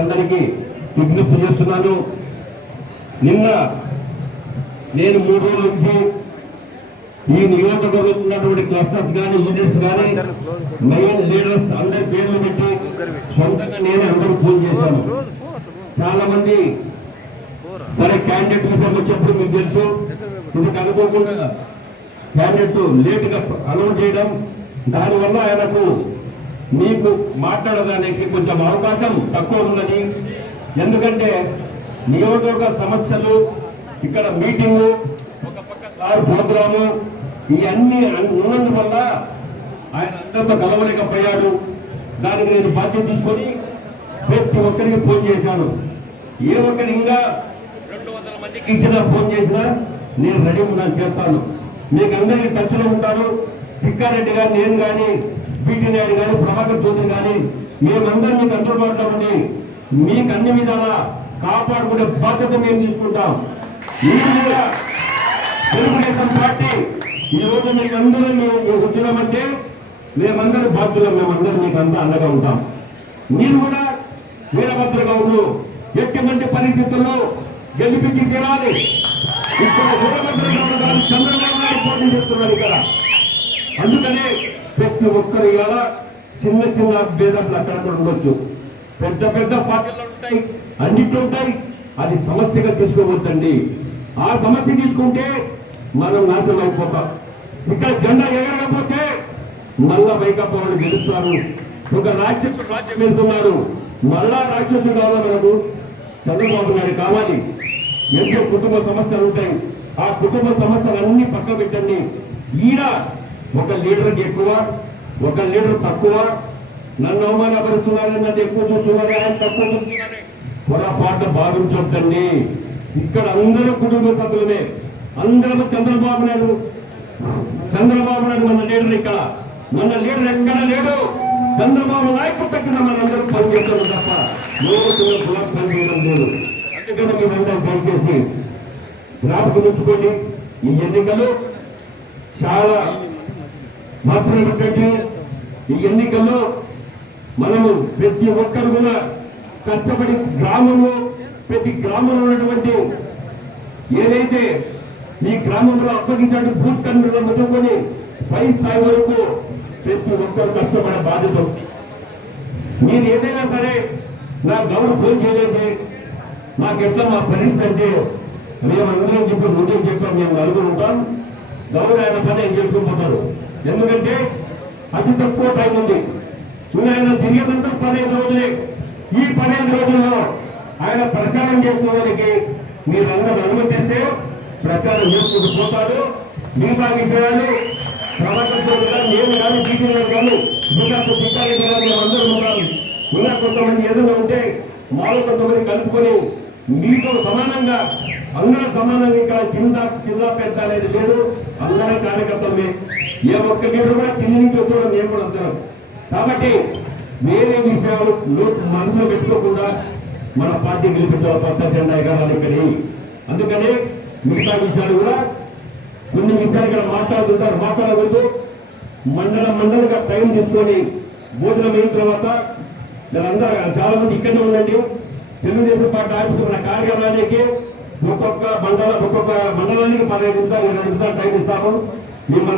అందరికీ విజ్ఞప్తి చేస్తున్నాను. నిన్న నేను మూడు రోజుల నుంచి ఈ నియోజకవర్గంలో ఉన్నటువంటి క్లస్టర్స్ కానీ లీడర్స్ కానీ మెయిన్ లీడర్స్ అందరి పేర్లు పెట్టి సొంతంగా నేనే అందరూ ఫోన్ చేశాను. చాలా మంది సరే క్యాండిడేట్ విషయం వచ్చినప్పుడు మీకు తెలుసు. ఇది అనుకోకుండా క్యాండిడేట్ లేట్గా అనౌన్స్ చేయడం దానివల్ల ఆయనకు మీకు మాట్లాడడానికి కొంచెం అవకాశం తక్కువ ఉన్నది. ఎందుకంటే నియోజకవర్గ సమస్యలు ఇక్కడ మీటింగు ఒక పక్క సార్ ప్రోగ్రాము ఇవన్నీ ఉన్నందువల్ల ఆయన అందరితో కలవలేకపోయాడు. దానికి నేను బాధ్యత తీసుకొని ప్రతి ఒక్కరికి ఫోన్ చేశాను. ఏ ఒక్కరి ఇంకా రెండు వందల మందికి ఇచ్చిన ఫోన్ చేసినా నేను రెడీ ఉన్నాను చేస్తాను. మీకు అందరికీ టచ్లో ఉంటాను. తిక్కారెడ్డి గారు నేను కానీ బీటీ నాయుడు కానీ ప్రభాకర్ చౌదరి కానీ మేమందరం మీకు అందుబాటులో ఉండి మీకు అన్ని విధాలా కాపాడుకునే బాధ్యత మేము తీసుకుంటాం. మీరు కూడా తెలుగుదేశం పార్టీ ఈ రోజు మీకు అందరం మేము వచ్చినామంటే మేమందరం బాధ్యులం మేమందరం మీకు అంతా అండగా ఉంటాం. మీరు కూడా వీరభద్ర గౌడ్లు ఎటువంటి పరిస్థితుల్లో గెలిపించి తీరాలి. ఇక్కడ వీరభద్ర గౌడ్ గారు చంద్రబాబు నాయుడు పోటీ చేస్తున్నారు ఇక్కడ. అందుకనే ప్రతి ఒక్కరు ఇలా చిన్న చిన్న భేదాలు అక్కడక్కడ ఉండొచ్చు. పెద్ద పెద్ద పార్టీలు ఉంటాయి అన్నిట్లు ఉంటాయి. అది సమస్యగా తీసుకోవద్దండి. ఆ సమస్య తీసుకుంటే మనం నాశనం అయిపోతాం. ఇక్కడ జెండా ఎగరకపోతే మళ్ళా వైకాపా వాళ్ళు గెలుస్తారు. ఒక రాక్షసుడు రాజ్యం వెళ్తున్నారు. మళ్ళా రాక్షసుడు కావాలి మనకు? చంద్రబాబు నాయుడు కావాలి. ఎంతో కుటుంబ సమస్యలు ఉంటాయి. ఆ కుటుంబ సమస్యలన్నీ పక్క పెట్టండి. ఈడ ఒక లీడర్కి ఎక్కువ ఒక లీటర్ తక్కువ. నన్ను అవమానపరుస్తున్నారు నన్ను ఎక్కువ చూస్తున్నారు ఆయన తక్కువ చూస్తున్నారు పొరపాటు భావించొద్దండి. ఇక్కడ అందరూ కుటుంబ సభ్యులమే. అందరూ చంద్రబాబు నాయుడు. చంద్రబాబు నాయుడు మన లీడర్ ఇక్కడ. మన లీడర్ ఎక్కడ లేడు? చంద్రబాబు నాయకుడు కింద మనందరూ పనిచేస్తాం తప్ప నోరుకున్న కులం పనిచేయడం లేదు. అందుకని మీరందరూ దయచేసి జ్ఞాపకం ఉంచుకోండి. ఈ ఎన్నికలు చాలా మాత్రమే ఈ ఎన్నికల్లో మనము ప్రతి ఒక్కరు కూడా కష్టపడి గ్రామంలో ప్రతి గ్రామంలో ఉన్నటువంటి ఏదైతే ఈ గ్రామంలో అప్పగించిన బూత్ కన్వీనర్ మొదలుకొని పై స్థాయి వరకు ప్రతి ఒక్కరు కష్టపడే బాధ్యత ఉంది. మీరు ఏదైనా సరే నా గౌరవ ఫోన్ చేయలేదు నాకు ఎట్లా మా పరిస్థితి అంటే మేమందరం చెప్పి ముందే చెప్పాం మేము నలుగురు ఉంటాం. గౌరవ ఆయన పని ఏం చేసుకుని పోతారు? ఎందుకంటే అతి తక్కువ టైం ఉంది. ఆయన తిరిగినంత పదిహేను రోజులే. ఈ పదిహేను రోజుల్లో ఆయన ప్రచారం చేసిన వాళ్ళకి మీరందరూ అనుమతిస్తే ప్రచారం చేసుకుంటూ పోతారు మిగతా విషయాలు ప్రభుత్వంతో నేను కానీ టీచర్ కానీ ఇంకా పిల్లలు కానీ అందరూ ఉండాలి ఇంకా కొంతమంది ఏదైనా ఉంటే మాలో కొంతమంది కలుపుకొని మీతో సమానంగా అందరూ సమానంగా ఇక్కడ కింద చిన్న పెద్ద అనేది లేదు. అందరం కార్యకర్తలమే. ఏ ఒక్క లీడర్ కూడా కింద నుంచి వచ్చేవాడు మేము కూడా అందరం కాబట్టి వేరే విషయాలు లోతు మనసులో పెట్టుకోకుండా మన పార్టీ గెలిపించాలి పచ్చ జెండా ఎగరాలి ఇక్కడి అందుకని మిగతా విషయాలు కూడా కొన్ని విషయాలు ఇక్కడ మాట్లాడుతుంటారు. మాట్లాడకూడదు. మండల మండలంగా టైం తీసుకొని భోజనం అయిన తర్వాత వీళ్ళందరూ చాలా మంది ఇక్కడనే ఉండండి. తెలుగుదేశం పార్టీ ఆఫీసు మన కార్యాలయానికి ఒక్కొక్క మండల ఒక్కొక్క మండలానికి పదిహేను నిమిషాలు ఇరవై నిమిషాలు టైం ఇస్తాము. మిమ్మల్ని